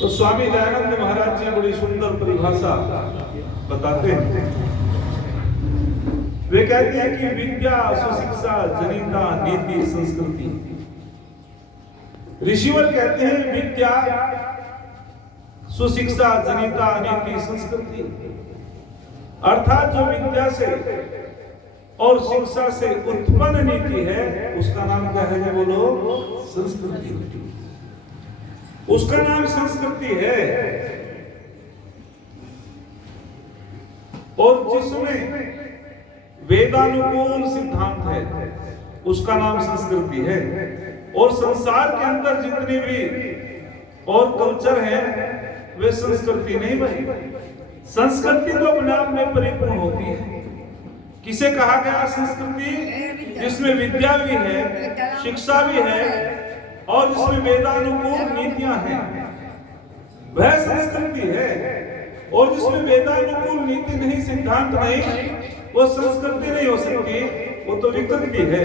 तो स्वामी दयानंद महाराज जी बड़ी सुंदर परिभाषा बताते हैं। वे कहते हैं कि विद्या सुशिक्षा जनिता नीति संस्कृति। ऋषिवर कहते हैं विद्या सुशिक्षा जनिता नीति संस्कृति, अर्थात जो विद्या से और शिक्षा से उत्पन्न नीति है उसका नाम क्या है? बोलो, संस्कृति। उसका नाम संस्कृति है। और जिसमें वेदानुकूल सिद्धांत है उसका नाम संस्कृति है। और संसार के अंदर जितने भी और कल्चर हैं वे संस्कृति नहीं बनी। संस्कृति तो अपने आप में परिपूर्ण होती है। किसे कहा गया संस्कृति? जिसमें विद्या भी है, शिक्षा भी है और जिसमें वेदानुकूल नीतियां हैं, वह संस्कृति है। और जिसमें वेदानुकूल नीति नहीं, सिद्धांत नहीं, वो संस्कृति नहीं हो सकती, वो तो विकृति है।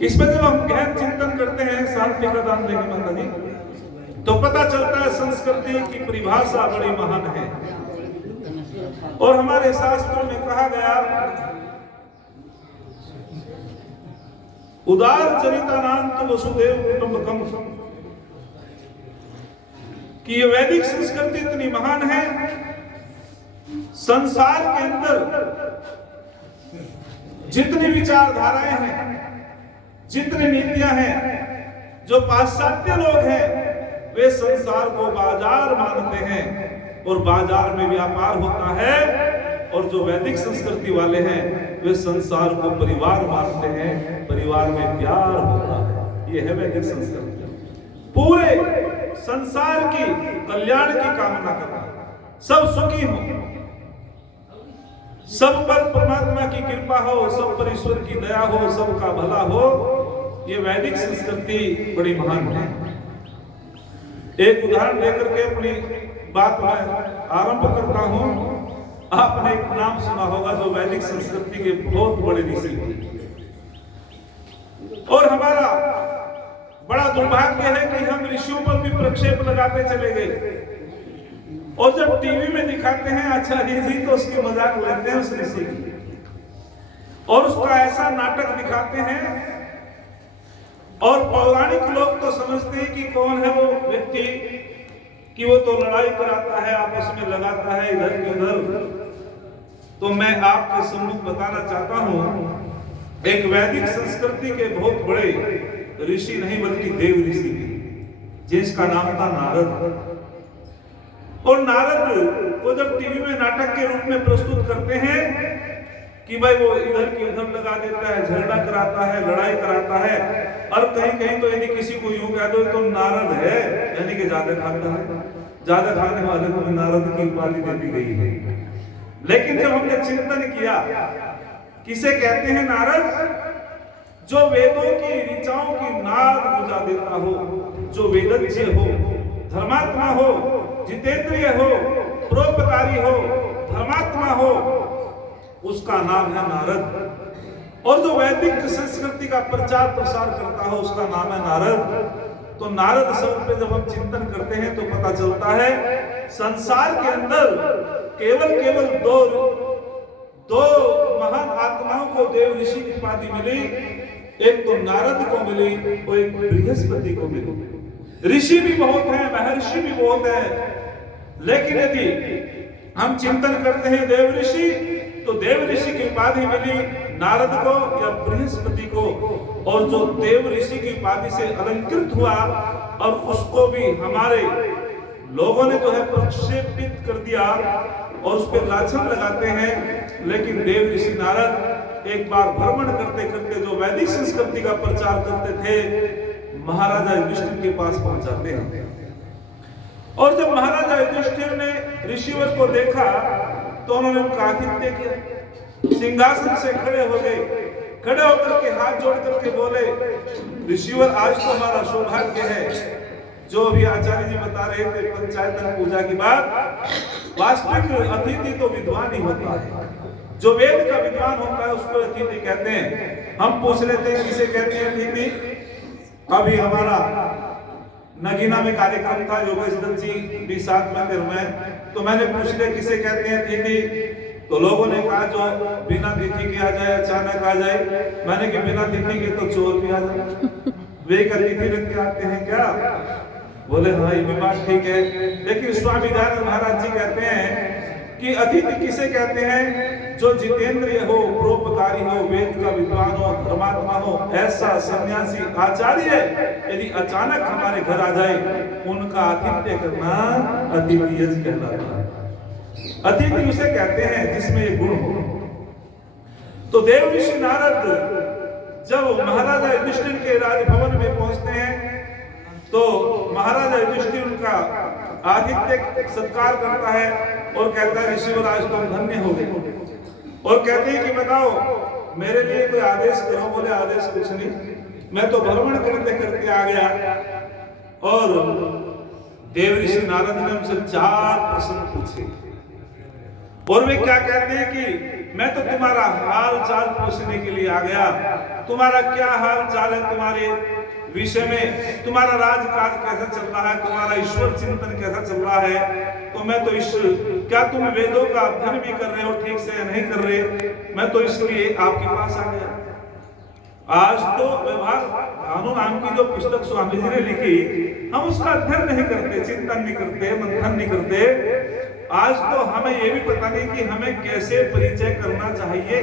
इसमें जब हम गहन चिंतन करते हैं शांति का दान देने माता जी, तो पता चलता है संस्कृति की परिभाषा बड़ी महान है। और हमारे शास्त्रों में कहा गया, उदार चरितानांत वसुदेव कुटुंबकम, कि ये वैदिक संस्कृति इतनी महान है। संसार के अंदर जितनी विचारधाराएं हैं, जितनी नीतियां हैं, जो पाश्चात्य लोग हैं वे संसार को बाजार मानते हैं और बाजार में व्यापार होता है। और जो वैदिक संस्कृति वाले हैं वे संसार को परिवार मानते हैं, परिवार में प्यार होता है। ये है वैदिक संस्कृति। पूरे संसार की कल्याण की कामना करना, सब सुखी हो, सब पर परमात्मा की कृपा हो, सब पर ईश्वर की दया हो, सबका भला हो। ये वैदिक संस्कृति बड़ी महान है। एक उदाहरण लेकर के अपनी बात में आरंभ करता हूं। आपने एक नाम सुना होगा जो वैदिक संस्कृति के बहुत बड़े ऋषि थे। और हमारा बड़ा दुर्भाग्य है कि हम ऋषियों पर भी प्रक्षेप लगाते चले गए। और जब टीवी में दिखाते हैं आचार्य जी तो उसकी मजाक लेते हैं उस ऋषि की, और उसका ऐसा नाटक दिखाते हैं। और पौराणिक लोग तो समझते हैं कि कौन है वो व्यक्ति, कि वो तो लड़ाई कराता है, आपस में लगाता है इधर के उधर। तो मैं आपके सम्मुख बताना चाहता हूं, एक वैदिक संस्कृति के बहुत बड़े ऋषि नहीं बल्कि देव ऋषि थे, जिसका नाम था नारद। और नारद को जब टीवी में नाटक के रूप में प्रस्तुत करते हैं कि भाई वो इधर की उधर लगा देता है, झगड़ा कराता है, लड़ाई कराता है, और कहीं कहीं तो यदि किसी को यूं कह दो तो नारद है, यानी कि ज्यादा खाता है, ज्यादा खाने वाले को नारद की उपाधि दे दी गई है। लेकिन जब हमने चिंतन किया, किसे कहते हैं नारद? जो वेदों की ऋचाओं की नाद बुझा देता हो, जो वेदज्ञ हो, धर्मात्मा हो, जितेंद्रिय हो, परोपकारी हो, धर्मात्मा हो, उसका नाम है नारद। और जो वैदिक संस्कृति का प्रचार प्रसार करता हो उसका नाम है नारद। तो नारद शब्द पे जब हम चिंतन करते हैं तो पता चलता है संसार के अंदर केवल दो महान आत्माओं को देव ऋषि की उपाधि मिली। एक तो नारद को मिली और एक बृहस्पति को मिली। ऋषि भी बहुत हैं, महर्षि भी बहुत हैं, लेकिन यदि हम चिंतन करते हैं देव ऋषि, तो देव ऋषि की उपाधि मिली नारद को या बृहस्पति को। और जो देव ऋषि की उपाधि से अलंकृत हुआ और उसको भी हमारे लोगों ने जो है प्रक्षेपित कर दिया और उस पर लाछन लगाते हैं। लेकिन देव ऋषि नारद एक बार भ्रमण करते करते जो वैदिक संस्कृति का प्रचार करते थे, महाराजा युधिष्ठिर के पास पहुंच जाते हैं। और जब महाराजा युधिष्ठिर ने ऋषिवर को देखा तो उन्होंने उनका आतिथ्य किया, सिंहासन से खड़े हो गए, खड़े होकर के हाथ जोड़ करके बोले, ऋषिवर आज तो हमारा सौभाग्य है। जो भी आचार्य जी बता रहे थे पंचायतन पूजा की बात, वास्तविक अतिथि तो विद्वान ही होता है। जो वेद का विद्वान होता है उसको अतिथि कहते हैं। हम पूछ लेते हैं किसे कहते हैं अतिथि? अभी हमारा नगीना में कार्यक्रम था, योगेश दत्त जी भी साथ में थे मैं, तो मैंने पूछ लिया किसे कहते हैं तिथि, तो लोगों ने कहा जो बिना तिथि के आ जाए, अचानक आ जाए। मैंने कि बिना तिथि के तो चोर भी आ जाए, वे का तिथि रख के आते हैं क्या? बोले हाँ ये भी बात ठीक है। लेकिन स्वामी दयानंद महाराज जी कहते हैं कि अतिथि किसे कहते हैं? जो जितेंद्रिय हो, परोपकारी हो, वेद का विद्वान हो, धर्मात्मा हो, ऐसा सन्यासी आचार्य यदि अचानक हमारे घर आ जाए, उनका आतिथ्य करना अतिथि कहलाता है। अतिथि उसे कहते हैं जिसमें ये गुण हो। तो देव ऋषि नारद जब महाराजा युधिष्ठिर के राजभवन में पहुंचते हैं, तो महाराजा युधिष्ठिर उनका आतिथ्य सत्कार करता है और कहता है ऋषिवर आज तुम धन्य हो गए। और कहते हैं कि बताओ मेरे लिए कोई आदेश करो। बोले आदेश कुछ नहीं, मैं तो भ्रमण करते करते आ गया। और देव ऋषि नारद ने उनसे 4 प्रश्न पूछे और वे क्या कहते हैं कि मैं तो तुम्हारा हाल चाल पूछने के लिए आ गया, तुम्हारा क्या हाल चाल है, तुम्हारे विषय में, तुम्हारा राजकाज कैसा चल रहा है, तुम्हारा ईश्वर चिंतन कैसा चल रहा है। तो मैं तो क्या तुम वेदों का अध्ययन भी कर रहे हो ठीक से या नहीं कर रहे? मैं तो इसलिए आपके पास आ गया। आज तो व्यवहार भानु नाम की जो पुस्तक स्वामी जी ने लिखी, हम उसका अध्ययन नहीं करते, चिंतन नहीं करते, मंथन नहीं करते। आज तो हमें यह भी पता नहीं कि हमें कैसे परिचय करना चाहिए।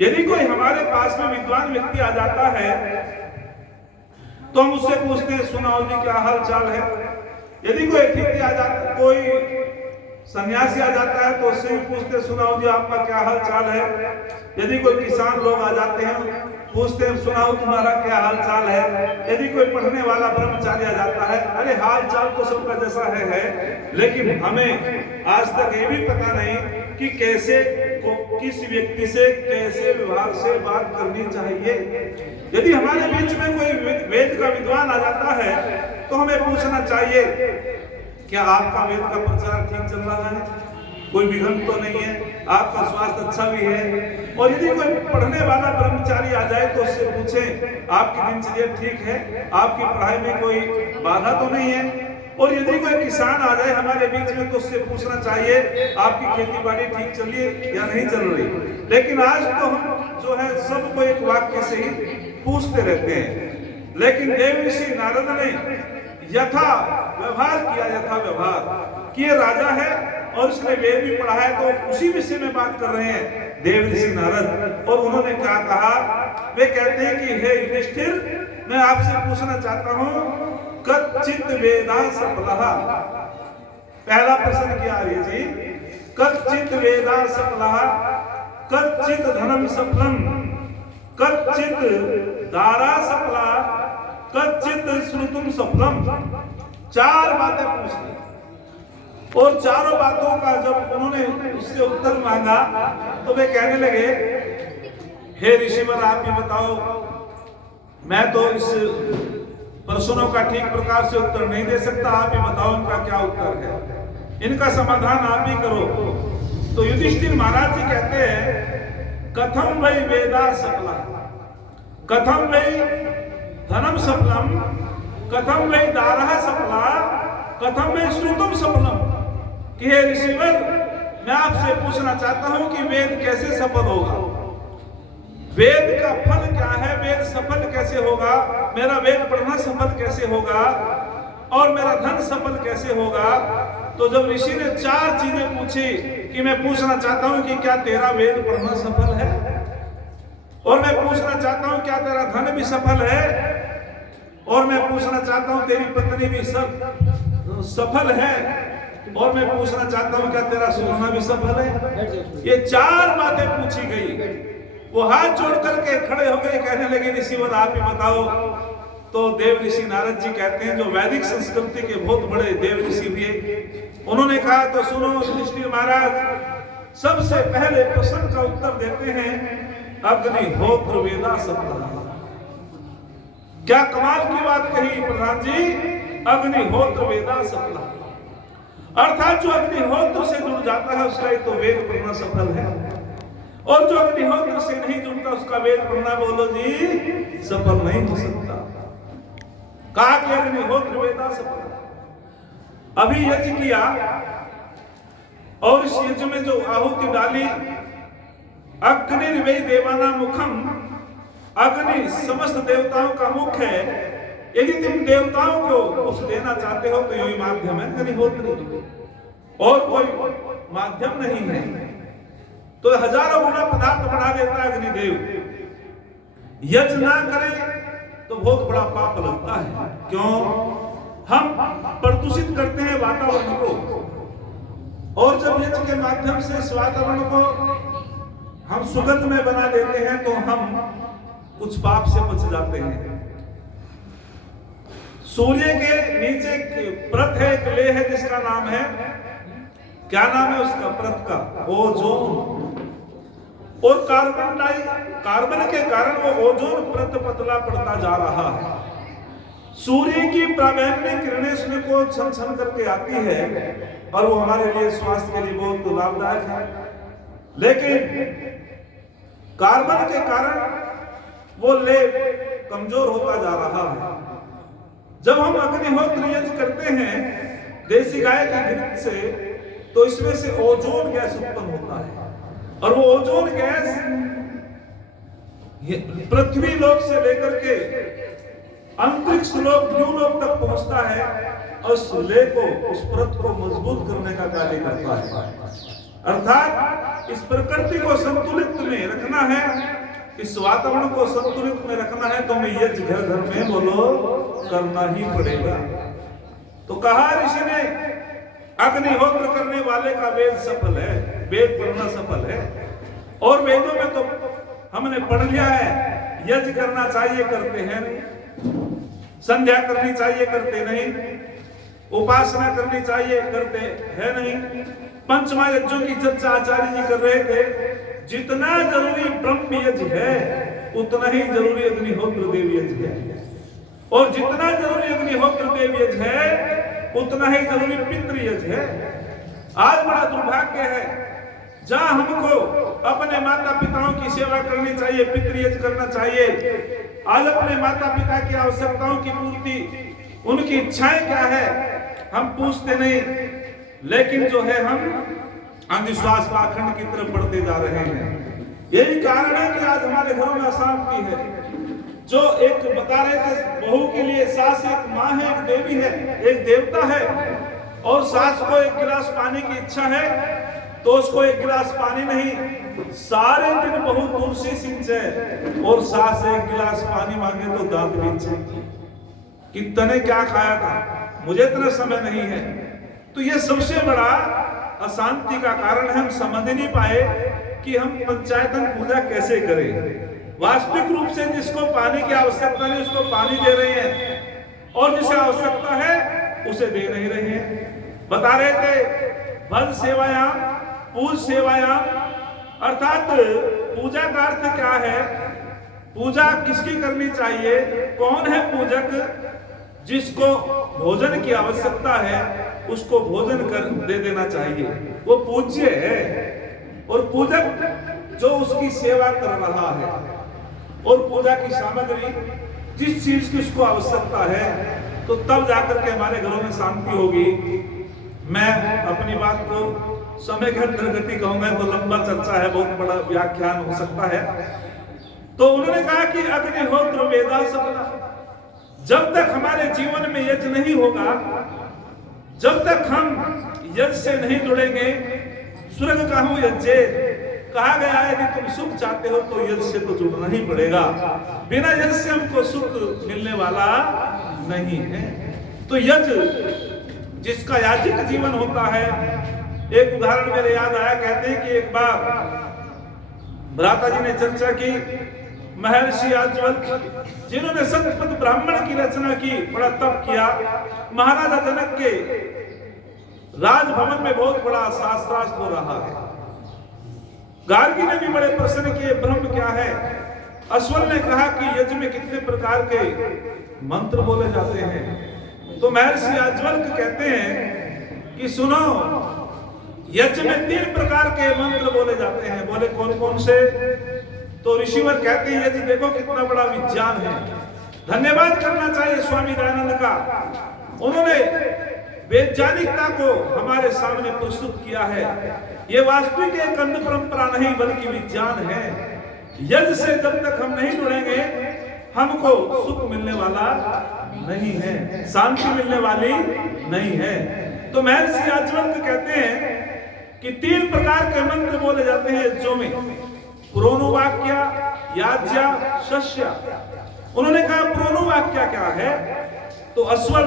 यदि कोई हमारे पास में विद्वान व्यक्ति आ जाता है तो हम उससे पूछते हैं सुनाओ जी क्या हाल चाल है। यदि कोई अतिथि आ जाता, कोई सन्यासी आ जाता है तो उससे भी पूछते सुनाओ जी आपका क्या हाल चाल है। यदि कोई किसान लोग आ जाते हैं पूछते हैं सुनाओ तुम्हारा क्या हाल चाल है। यदि कोई पढ़ने वाला ब्रह्मचारी आ जाता है, अरे हाल चाल तो सबका जैसा है। लेकिन हमें आज तक ये भी पता नहीं कि कैसे किस व्यक्ति से कैसे व्यवहार से बात करनी चाहिए। यदि हमारे बीच में कोई वेद का विद्वान आ जाता है तो हमें पूछना चाहिए क्या आपका वेद का प्रचार ठीक चल रहा है, कोई विघ्न तो नहीं है, आपका स्वास्थ्य अच्छा भी है। और यदि कोई पढ़ने वाला ब्रह्मचारी आ जाए तो उससे पूछें आपकी दिनचर्या ठीक है, आपकी पढ़ाई में कोई बाधा तो नहीं है। और यदि कोई किसान आ जाए हमारे बीच में तो उससे पूछना चाहिए आपकी खेती बाड़ी ठीक चल रही है या नहीं चल रही। लेकिन आज तो हम जो है सबको एक वाक्य से ही पूछते रहते हैं। लेकिन देव ऋषि नारद ने यथा व्यवहार किया, यथा व्यवहार कि ये राजा है और उसने वेद भी पढ़ा है, तो उसी विषय में बात कर रहे हैं देव ऋषि नारद। और उन्होंने क्या कहा? वे कहते हैं कि हे युधिष्ठिर, मैं आपसे पूछना चाहता हूं कच्चित वेदा सफलः। पहला प्रश्न क्या है जी? कच्चित वेदा सफलः, कच्चित धनम सफलम, कच्चित दारा सफला, कच्चित श्रुतुम सफलम। 4 बातें पूछी और चारों बातों का जब उन्होंने उससे उत्तर मांगा तो वे कहने लगे हे ऋषिवर आप ही बताओ, मैं तो इस प्रश्नों का ठीक प्रकार से उत्तर नहीं दे सकता, आप ही बताओ इनका क्या उत्तर है, इनका समाधान आप ही करो। तो युधिष्ठिर महाराज जी कहते हैं कथम वै वेदा सफला, कथम वै धनम सफलम, कथम वै दारः सफला, कथम वै श्रुतम सफलम। कि हे ऋषिवर, मैं आपसे पूछना चाहता हूं कि वेद कैसे सफल होगा, वेद का फल क्या है, वेद सफल कैसे होगा, मेरा वेद पढ़ना सफल कैसे होगा और मेरा धन सफल कैसे होगा। तो जब ऋषि ने 4 चीजें पूछी कि मैं पूछना चाहता हूं कि क्या तेरा वेद पढ़ना सफल है, और मैं पूछना चाहता हूं क्या तेरा धन भी सफल है, और मैं पूछना चाहता हूं तेरी पत्नी भी सब सफल है, और मैं पूछना चाहता हूं क्या तेरा सोना भी सफल है। ये 4 बातें पूछी गई। वो हाथ जोड़ करके खड़े हो गए, कहने लगे ऋषिवर आप ही बताओ। तो देव ऋषि नारद जी कहते हैं जो वैदिक संस्कृति के बहुत बड़े देव ऋषि थे, उन्होंने कहा तो सुनो युधिष्ठिर महाराज, सबसे पहले प्रश्न का उत्तर देते हैं अग्निहोत्र वेदा सफला। क्या कमाल की बात कही प्रधान जी, अग्निहोत्र वेदा सफला। अर्थात जो अग्निहोत्र से जुड़ जाता है उसका तो वेद पढ़ना सफल है, और जो अग्निहोत्र से नहीं जुड़ता उसका वेद पढ़ना बोलो जी सफल नहीं हो सकता। कहा कि अग्निहोत्र वेदा सफल। अभी यज्ञ किया और इस यज्ञ में जो आहुति डाली, अग्निर्वै देवानां मुखम, अग्नि समस्त देवताओं का मुख है। यदि तुम देवताओं को कुछ देना चाहते हो तो यही माध्यम है अग्निहोत्र, और कोई माध्यम नहीं है। तो हजारों गुना पदार्थ बढ़ा देता है अग्निदेव। यज्ञ ना करें तो बहुत बड़ा पाप लगता है। क्यों? हम प्रदूषित करते हैं वातावरण को, और जब यज्ञ के माध्यम से इस वातावरण को हम सुगंध में बना देते हैं तो हम कुछ पाप से बच जाते हैं। सूर्य के नीचे परत है, एक लेह है जिसका नाम है, क्या नाम है उसका परत का? ओजोन। और कार्बन के कारण वो ओजोन परत पतला पड़ता जा रहा है। सूर्य की प्रावैंगिक किरणें इसमें को छन छन करके आती है और वो हमारे लिए स्वास्थ्य के लिए बहुत लाभदायक है, लेकिन कार्बन के कारण वो लेप कमजोर होता जा रहा है। जब हम अग्निहोत्र यज्ञ करते हैं देसी गाय के घृत से, तो इसमें से ओजोन गैस उत्पन्न होता है, और वो ओजोन गैस पृथ्वी लोक से लेकर के अंतरिक्ष लोक न्यू लोक तक पहुंचता है और उस लेह को, उस परत को मजबूत करने का कार्य करता है। अर्थात इस प्रकृति को संतुलित में रखना है, इस वातावरण को संतुलित में रखना है, तो हमें यज्ञ घर घर में बोलो करना ही पड़ेगा। तो कहा ऋषि ने अग्निहोत्र करने वाले का वेद सफल है, वेद पढ़ना सफल है। और वेदों में तो हमने पढ़ लिया है, यज्ञ करना चाहिए करते हैं नहीं, संध्या करनी चाहिए करते नहीं, उपासना करनी चाहिए करते हैं नहीं। पंचमा यज्ञों की चर्चा आचार्य जी कर रहे थे। जितना जरूरी ब्रह्म यज्ञ है उतना ही जरूरी अग्निहोत्र देव यज्ञ है, और जितना जरूरी अग्निहोत्र देव यज्ञ है उतना ही जरूरी पितृ यज्ञ है। आज बड़ा दुर्भाग्य है, जहां हमको अपने माता पिताओं की सेवा करनी चाहिए, पितृ यज्ञ करना चाहिए, आज अपने माता पिता की आवश्यकताओं की पूर्ति, उनकी इच्छाएं क्या है हम पूछते नहीं, लेकिन जो है हम अंधविश्वास पाखंड की तरफ बढ़ते जा रहे हैं। यही कारण है कि आज हमारे घरों में अशांति है। जो एक बता रहे थे, बहू के लिए सास एक माँ है, एक देवी है, एक देवता है, और सास को एक गिलास पानी की इच्छा है तो उसको एक गिलास पानी नहीं, सारे दिन बहू दूर से सिंचे, और सास एक गिलास पानी मांगे तो दांत बीचे। कितने क्या खाया था, मुझे इतना समय नहीं है। तो ये सबसे बड़ा अशांति का कारण है। हम समझ नहीं पाए कि हम पंचायतन पूजा कैसे करें। वास्तविक रूप से जिसको पानी की आवश्यकता नहीं उसको पानी दे रहे हैं, और जिसे आवश्यकता है उसे दे नहीं रहे हैं। बता रहे थे भज सेवायाम पूज सेवायाम, अर्थात पूजा का अर्थ क्या है, पूजा किसकी करनी चाहिए, कौन है पूजक? जिसको भोजन की आवश्यकता है उसको भोजन कर दे देना चाहिए, वो पूज्य है। और पूजक जो उसकी सेवा कर रहा है, और पूजा की सामग्री जिस चीज की उसको आवश्यकता है, तो तब जाकर के हमारे घरों में शांति होगी। मैं अपनी बात को समय के गति कहूंगा तो लंबा चर्चा है, बहुत बड़ा व्याख्यान हो सकता है। तो उन्होंने कहा कि अग्निहोत्र वेदा सफला। जब तक हमारे जीवन में यज्ञ नहीं होगा, जब तक हम यज्ञ से नहीं जुड़ेंगे, स्वर्ग कहूं यज्ञ कहा गया है, यदि तुम सुख चाहते हो तो यज्ञ से तो जुड़ना ही पड़ेगा, बिना यज्ञ से हमको सुख मिलने वाला नहीं है। तो यज्ञ जिसका याज्ञिक जीवन होता है, एक उदाहरण मेरे याद आया, कहते हैं कि एक बार भ्राता जी ने चर्चा की, महर्षि याज्ञवल्क्य जिन्होंने सतपथ ब्राह्मण की रचना की, बड़ा तप किया, महाराजा जनक के राजभवन में बहुत बड़ा शास्त्रार्थ हो रहा है। गार्गी ने भी बड़े प्रश्न किए, ब्रह्म क्या है? अश्वल ने कहा कि यज्ञ में कितने प्रकार के मंत्र बोले जाते हैं। तो महर्षि याज्ञवल्क्य कहते हैं कि सुनो, यज्ञ में 3 प्रकार के मंत्र बोले जाते हैं। बोले कौन कौन से? तो ऋषिवर कहते हैं यज्ञ देखो कितना बड़ा विज्ञान है, धन्यवाद करना चाहिए स्वामी दयानंद का। उन्होंने वैज्ञानिकता को हमारे सामने प्रस्तुत किया है। ये वास्तविक एक अंध परंपरा नहीं बल्कि विज्ञान है। यज्ञ से जब तक हम नहीं जुड़ेंगे हमको सुख मिलने वाला नहीं है, शांति मिलने वाली नहीं है। तो महर्षि याज्ञवल्क्य कहते हैं कि 3 प्रकार के मंत्र बोले जाते हैं यज्ञों में, प्रोणोवाक्य, याज्ञा, शस्य। उन्होंने कहा प्रोणोवाक्य क्या है? तो अश्वल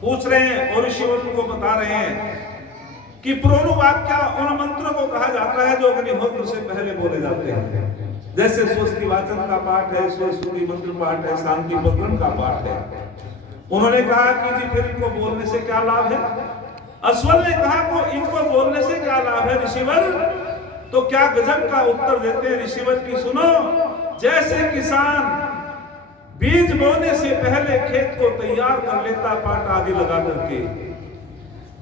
पूछ रहे हैं और ऋषिवर को बता रहे हैं कि प्रोणोवाक्य उन मंत्रों को कहा जाता है जो अग्निहोत्र से पहले बोले जाते हैं। जैसे स्वस्ति वाचन का पाठ है, स्वस्ति मंत्र पाठ है, शांति प्रकरण का पाठ है। उन्होंने कहा कि जी फिर इनको बोलने से क्या लाभ है? अश्वल ने कहा को इनको बोलने से क्या लाभ है ऋषिवर? तो क्या गजब का उत्तर देते हैं ऋषिवर की सुनो। जैसे किसान बीज बोने से पहले खेत को तैयार कर लेता पाट आदि लगा करके,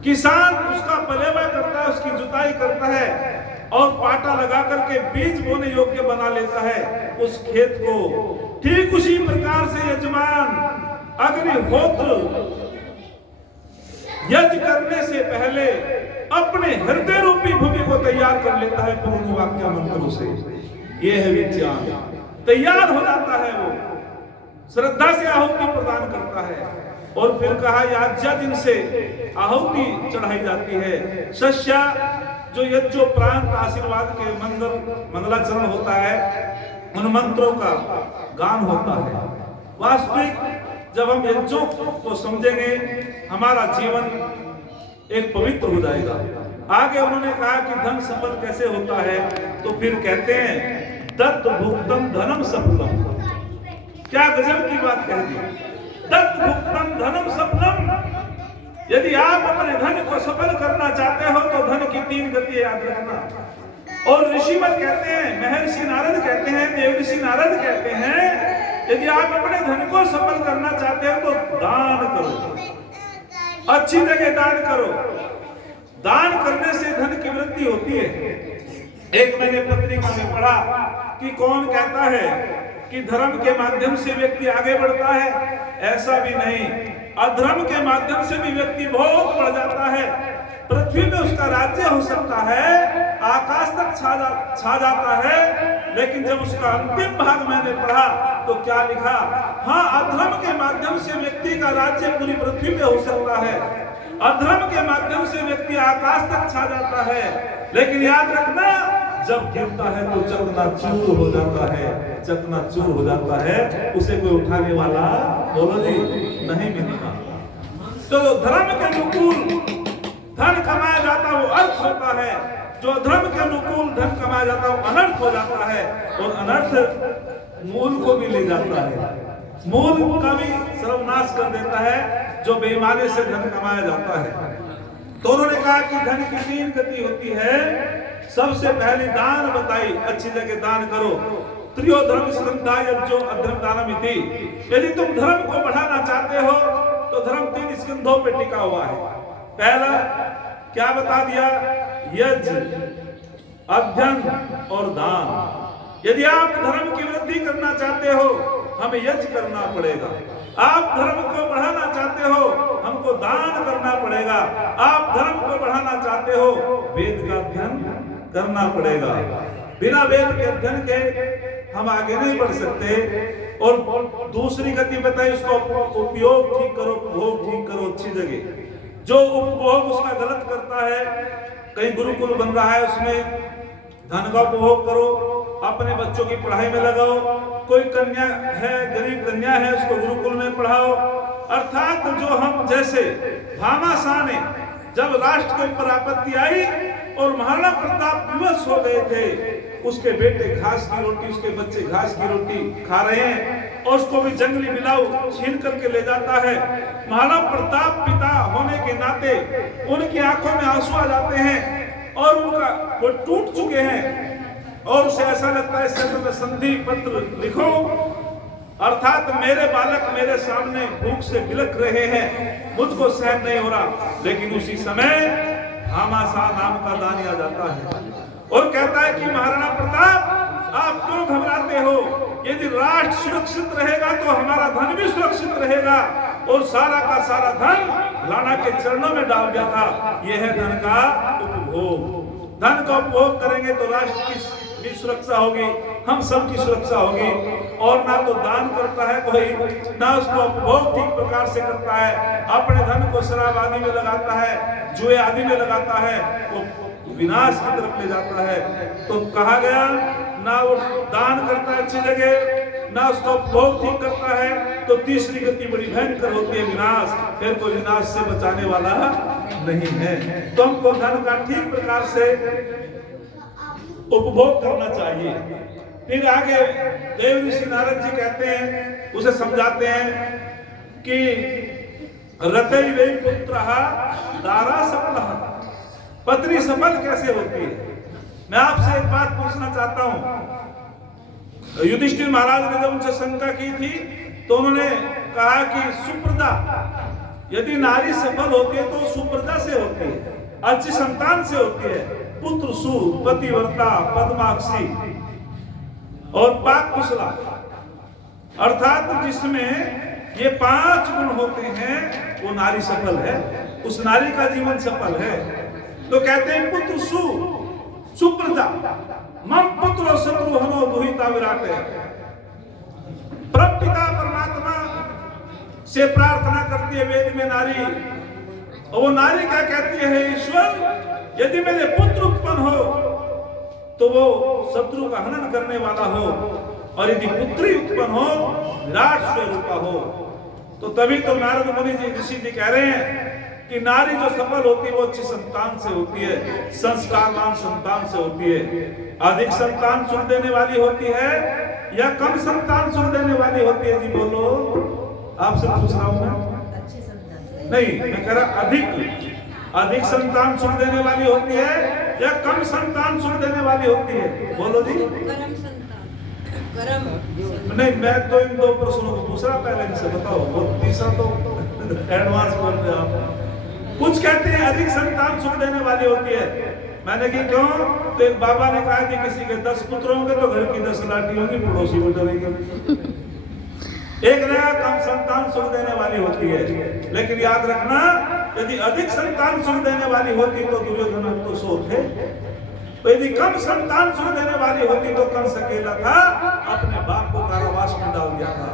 किसान उसका पलेवा करता है, उसकी जुताई करता है और पाटा लगा करके बीज बोने योग्य बना लेता है उस खेत को। ठीक उसी प्रकार से यजमान अग्निहोत्र यज्ञ करने से पहले अपने हृदय रूपी भूमि को तैयार कर लेता है प्रोणोवाक्य मंत्रों से। यह है विज्ञान। तैयार हो जाता है, वो श्रद्धा से आहुति प्रदान करता है। और फिर कहा याज्ञा दिन से आहुति चढ़ाई जाती है। शस्य जो यज्ञ प्रांत आशीर्वाद के मंगलाचरण होता है, उन मंत्रों का गान होता है। वास्तविक जब हम यज्ञों को समझेंगे हमारा जीवन एक पवित्र हो जाएगा। आगे उन्होंने कहा कि धन सफल कैसे होता है? तो फिर कहते हैं दत्त भुक्तम धनम सफलम। क्या गजब की बात कह दी। दत्त भुक्तम धनम सफलम। यदि आप अपने धन को सफल करना चाहते हो तो धन की 3 गति याद रखना। और ऋषिवर कहते हैं, महर्षि नारद कहते हैं, देवऋषि नारद कहते हैं यदि आप अपने धन को सफल करना चाहते हो तो दान करो, अच्छी जगह दान करो। दान करने से धन की वृद्धि होती है। एक मैंने पत्रिका में पढ़ा कि कौन कहता है कि धर्म के माध्यम से व्यक्ति आगे बढ़ता है। ऐसा भी नहीं, अधर्म के माध्यम से भी व्यक्ति बहुत बढ़ जाता है। पृथ्वी में उसका राज्य हो सकता है, आकाश तक छा जाता है, लेकिन जब उसका अंतिम भाग मैंने पढ़ा तो क्या लिखा? हाँ, अधर्म के माध्यम से व्यक्ति का राज्य पूरी पृथ्वी पे हो सकता है, अधर्म के माध्यम से व्यक्ति आकाश तक छा जाता है, लेकिन याद रखना जब गिरता है तो चकनाचूर हो जाता है, चकनाचूर हो जाता है, उसे कोई उठाने वाला बोलो जी नहीं मिलता। तो धर्म के अनुकूल धन कमाया जाता वो अर्थ होता है, जो धर्म के अनुकूल धन कमाया जाता वो अनर्थ हो जाता है, और अनर्थ मूल को भी ले जाता है, मूल का भी सर्वनाश कर देता है जो बेईमानी से धन कमाया जाता है। तो उन्होंने कहा कि धन की 3 गति होती है। सबसे पहली दान बताई, अच्छी जगह दान करो। त्रियो धर्म स्कंधा यज्ञो अधर्म दानम इति। यदि तुम धर्म को बढ़ाना चाहते हो तो धर्म 3 स्कंधों पे टिका हुआ है। पहला क्या बता दिया? यज्ञ, अध्ययन और दान। यदि आप धर्म की वृद्धि करना चाहते हो हमें यज्ञ करना पड़ेगा। आप धर्म को बढ़ाना चाहते हो हमको दान करना पड़ेगा। आप धर्म को बढ़ाना चाहते हो वेद का अध्ययन करना पड़ेगा। बिना वेद के अध्ययन के हम आगे नहीं बढ़ सकते। और दूसरी गति बताई, उसका उपयोग ठीक करो, उपभोग ठीक करो अच्छी जगह। जो उपभोग उसका गलत करता है, कहीं गुरुकुल बन रहा है उसमें धन का उपभोग करो, अपने बच्चों की पढ़ाई में लगाओ। कोई कन्या है, गरीब कन्या है, उसको गुरुकुल में पढ़ाओ। अर्थात जो हम जैसे भामाशाह ने जब राष्ट्र के ऊपर आपत्ति आई और महाराणा प्रताप विवश हो गए थे, उसके बेटे घास की रोटी, उसके बच्चे घास की रोटी खा रहे हैं और उसको भी जंगली बिलाव छीन करके ले जाता है। महाराणा प्रताप पिता होने के नाते उनकी आंखों में आंसू आ जाते हैं और उनका वो टूट चुके हैं और उसे ऐसा लगता है सत्र में संधि पत्र लिखो, अर्थात मेरे बालक मेरे सामने भूख से बिलख रहे हैं, मुझको सहन नहीं हो रहा। लेकिन उसी समय भामाशाह नाम का दानी आ जाता है और कहता है कि महाराणा प्रताप आप क्यों घबराते हो, यदि राष्ट्र सुरक्षित रहेगा तो हमारा धन भी सुरक्षित रहेगा। और सारा का सारा धन राणा के चरणों में डाल दिया था। यह है धन का उपभोग। धन का उपभोग करेंगे तो राष्ट्र की भी सुरक्षा होगी, हम सब की सुरक्षा होगी। और ना तो दान करता है कोई, ना उसको उपभोग ठीक प्रकार से करता है, अपने धन को शराब आदि में लगाता है, जुए आदि में लगाता है, वो विनाश की तरफ ले जाता है। तो कहा गया ना वो दान करता है अच्छी जगह, ना उसका उपभोग ठीक करता है, तो तीसरी गति बड़ी भयंकर होती है विनाश। फिर कोई विनाश से बचाने वाला नहीं है। तो हमको धन का ठीक प्रकार से उपभोग करना चाहिए। फिर आगे देव ऋषि नारद जी कहते हैं, उसे समझाते हैं कि रतै वे पुत्रः दारा सफलः, पत्नी सफल कैसे होती है। मैं आपसे एक बात पूछना चाहता हूं। युधिष्ठिर महाराज ने जब उनसे शंका की थी तो उन्होंने कहा कि सुप्रजा, यदि नारी सफल होती है तो सुप्रजा से होती है, अच्छी संतान से होती है। पुत्र सु, पतिव्रता, पद्माक्षी और पाक कुशला, अर्थात जिसमें ये 5 गुण होते हैं वो नारी सफल है, उस नारी का जीवन सफल है। तो कहते हैं पुत्र सु, सुप्रजा, मम पुत्र शत्रुघ्नो दुहिता विराट। परमपिता परमात्मा से प्रार्थना करती है वेद में नारी, और वो नारी क्या कहती है, ईश्वर यदि मेरे पुत्र उत्पन्न हो तो वो शत्रु का हनन करने वाला हो, और यदि पुत्री उत्पन्न हो विराट स्वरूपा हो। तो तभी तो नारद मुनि जी ऋषि जी कह रहे हैं कि नारी जो सफल होती है वो अच्छी संतान से होती है, संस्कारवान संतान से होती है। अधिक संतान सुख देने वाली होती है या कम संतान सुख देने वाली होती है? जी बोलो, आपसे पूछ रहा हूं मैं। अच्छे संतान नहीं, मैं कह रहा अधिक संतान सुख देने वाली होती है या कम संतान सुख देने वाली होती है? बोलो जी। करम संतान, करम नहीं, मैं तो इन 2 प्रश्नों को दूसरा पहले इनसे बताओ, वो तीसरा तो एडवांस बोल रहे आप। कुछ कहते हैं अधिक संतान सुख देने वाली होती है। मैंने कि क्यों? तो एक बाबा ने कहा कि किसी के 10 पुत्र होंगे तो घर की 10 लाठी होगी, पड़ोसी में डरेंगे। एक नया कम संतान सुख देने वाली होती है। लेकिन याद रखना, यदि अधिक संतान सुख देने वाली होती तो दुर्योधन तो सो थे, तो यदि कम संतान सुख देने वाली होती तो कंस अकेला था, अपने बाप को कारावास में डाल दिया था।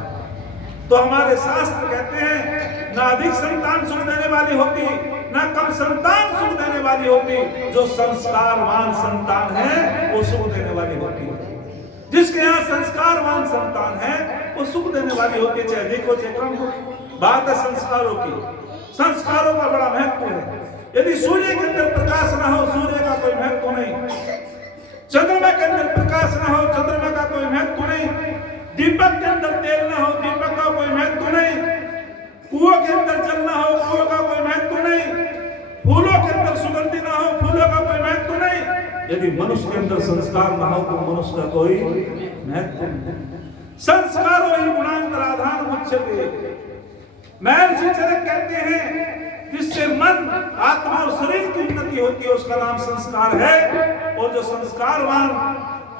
तो हमारे शास्त्र कहते हैं ना अधिक संतान सुख देने वाली होती, ना कम संतान सुख देने वाली होती, जो संस्कारवान संतान है वो सुख देने वाली होती है। जिसके यहाँ संस्कारवान संतान है वो सुख देने वाली होती है, चाहे अधिक हो चाहे कम हो। बात है संस्कारों की, संस्कारों का बड़ा महत्व है। यदि सूर्य के अंदर प्रकाश ना हो, सूर्य का कोई महत्व नहीं। चंद्रमा के अंदर प्रकाश ना हो, चंद्रमा का कोई महत्व नहीं। दीपक के अंदर तेल ना हो, दीपक का कोई महत्व नहीं। कुओं के अंदर जल ना हो, कुओं का कोई महत्व नहीं। फूलों के अंदर सुगंधि ना हो, फूलों का कोई महत्व नहीं। यदि मनुष्य के अंदर संस्कार ना हो तो मनुष्य का कोई महत्व नहीं। संस्कारों ही गुणांतराधान मुच्यते। महर्षि चरक कहते हैं जिससे मन, आत्मा और शरीर की उन्नति होती है उसका नाम संस्कार है। और जो संस्कारवान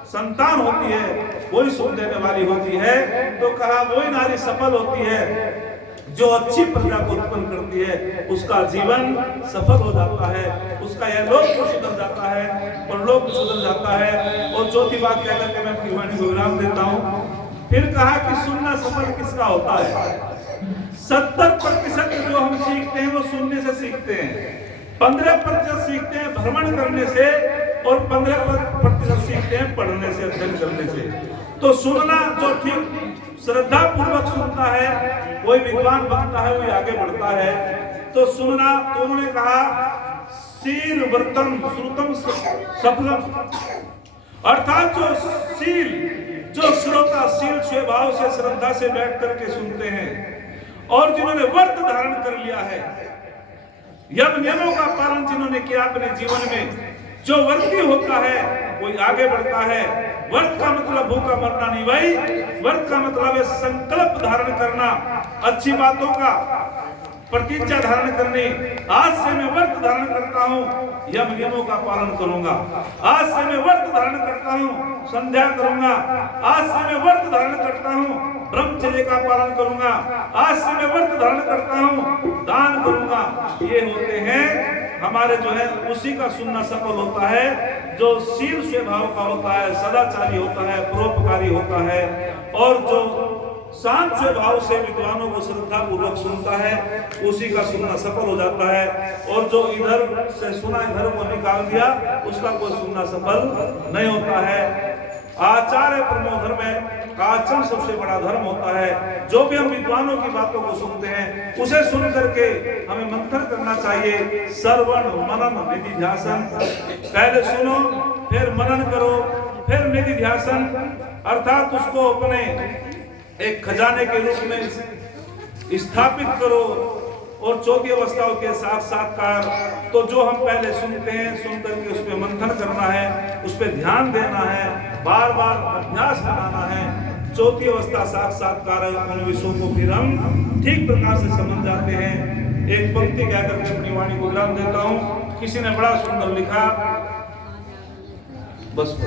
संतान होती है वही सुख देने वाली होती है। तो कहा वही नारी सफल होती है जो अच्छी प्रजा को उत्पन्न करती है, उसका जीवन सफल हो जाता है, उसका यह लोक भी सुधर जाता है और लोक भी सुधर जाता है। और चौथी बात कहकर के मैं अपनी वाणी को विराम देता हूँ। फिर कहा कि सुनना सफल किसका होता है? 70% जो हम सीखते हैं वो सुनने से सीखते हैं, 15% सीखते हैं भ्रमण करने से, और 15% सीखते हैं पढ़ने से, अध्ययन करने से। तो सुनना जो ठीक श्रद्धा पूर्वक सुनता है वही विद्वान बनता है, वही आगे बढ़ता है। तो सुनना, तो उन्होंने कहा शील व्रतम श्रुतम सफलम, अर्थात जो शील, जो श्रोता शील स्वभाव से श्रद्धा से बैठ करके सुनते हैं, और जिन्होंने व्रत धारण कर लिया है, यम नियमों का पालन जिन्होंने किया अपने जीवन में, जो व्रती होता है वही आगे बढ़ता है। व्रत का मतलब भूखा मरना नहीं भाई, व्रत का मतलब है संकल्प धारण करना अच्छी बातों का, प्रतिज्ञा धारण करनी, आज से मैं व्रत धारण करता हूँ, यम नियमों का पालन करूंगा। आज से मैं व्रत धारण करता हूँ, संध्या करूंगा। आज से मैं व्रत धारण करता हूँ, ब्रह्मचर्य का पालन करूंगा। आज से मैं व्रत धारण करता हूँ, दान करूंगा। ये होते हैं हमारे जो है, उसी का सुनना सफल होता है जो शील स्वभाव का होता है, सदाचारी होता है, परोपकारी होता है, और जो शांत स्वभाव से विद्वानों को श्रद्धा पूर्वक सुनता है, उसी का सुनना सफल हो जाता है। और जो इधर से सुना इधर को निकाल दिया, उसका कोई सुनना सफल नहीं होता है। आचार्य परमो धर्म है, आचरण सबसे बड़ा धर्म होता है। जो भी हम विद्वानों की बातों को सुनते हैं, उसे सुन करके हमें मंथन करना चाहिए। श्रवण मनन निधि ध्यासन, पहले सुनो फिर मनन करो, फिर निधि ध्यासन, अर्थात उसको अपने एक खजाने के रूप में स्थापित करो। और चौथी अवस्थाओं के साक्षात्कार, तो जो हम पहले सुनते हैं, सुन करके उस पर मंथन करना है, उस पर ध्यान देना है, बार बार अभ्यास बनाना है। चौथी अवस्था साक्षात्कार, उन विषयों को फिर हम ठीक प्रकार से समझ जाते हैं। एक पंक्ति कह करके अपनी वाणी को विराम देता हूँ। किसी ने बड़ा सुंदर लिखा, बस